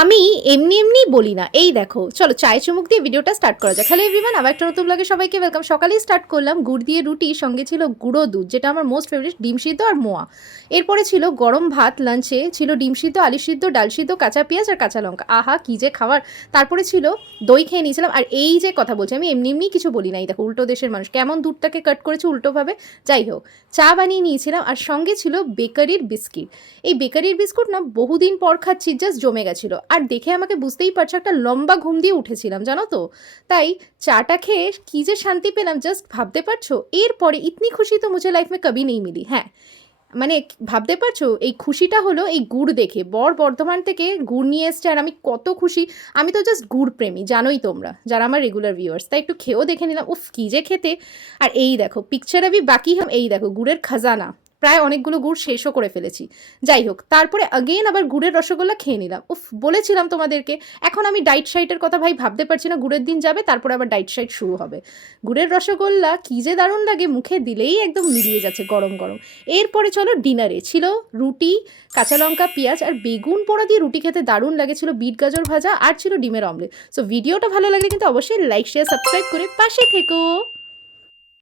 আমি এমনি এমনি বলি না। এই দেখো, চলো চায় চুমুক দিয়ে ভিডিওটা স্টার্ট করা যাক। হ্যালো এভরিওয়ান, আবার একটা নতুন ব্লগে সবাইকে ওয়েলকাম। সকালেই স্টার্ট করলাম গুড় দিয়ে রুটি, সঙ্গে ছিল গুঁড়ো দুধ, যেটা আমার মোস্ট ফেভারিট, ডিম সিদ্ধ আর মোয়া। এরপরে ছিল গরম ভাত, লাঞ্চে ছিল ডিম সিদ্ধ, আলু সিদ্ধ, ডাল সিদ্ধ, কাঁচা পেঁয়াজ আর কাঁচা লঙ্কা। আহা কি যে খাবার! তারপরে ছিল দই খেয়ে নিয়েছিলাম। আর এই যে কথা বলছি, আমি এমনি এমনি কিছু বলি নাই। দেখো উল্টো দেশের মানুষ কেমন দুধটাকে কাট করেছে উল্টোভাবে। যাই হোক, চা বানিয়ে নিয়েছিলাম আর সঙ্গে ছিল বেকারির বিস্কিট। এই বেকারির বিস্কুট না বহুদিন পর খাচ্ছি, জাস্ট জমে গেছিলো। আর দেখে আমাকে বুঝতেই পারছো, একটা লম্বা ঘুম দিয়ে উঠেছিলাম জানো তো। তাই চাটা খেয়ে কী যে শান্তি পেলাম, জাস্ট ভাবতে পারছো। এরপরে ইতনি খুশি তো মুঝে লাইফ মে কবি নেই মিলি। হ্যাঁ, মানে ভাবতে পারছো এই খুশিটা হলো এই গুড় দেখে। বর্ধমান থেকে গুড় নিয়ে এসছে আর আমি কত খুশি। আমি তো জাস্ট গুড় প্রেমী, জানোই তোমরা যারা আমার রেগুলার ভিউয়ার্স। তাই একটু খেয়েও দেখে নিলাম, উফ কী যে খেতে। আর এই দেখো পিকচার আমি বাকি হাম, এই দেখো গুড়ের খাজানা। প্রায় অনেকগুলো গুড় শেষও করে ফেলেছি। যাই হোক, তারপরে আগেন আবার গুড়ের রসগোল্লা খেয়ে নিলাম। উফ, বলেছিলাম তোমাদেরকে এখন আমি ডাইট শাইটের কথা ভাই ভাবতে পারছি না। গুড়ের দিন যাবে, তারপরে আবার ডাইট শাইট শুরু হবে। গুড়ের রসগোল্লা কী যে দারুণ লাগে, মুখে দিলেই একদম মিলিয়ে যাচ্ছে গরম গরম। এরপরে চলো ডিনারে ছিল রুটি, কাঁচা লঙ্কা, পেঁয়াজ আর বেগুন পোড়া দিয়ে রুটি খেতে দারুণ লাগে। ছিল বিট গাজর ভাজা আর ছিল ডিমের অমলেট। সো ভিডিওটা ভালো লাগলে কিন্তু অবশ্যই লাইক, শেয়ার, সাবস্ক্রাইব করে পাশে থেকো।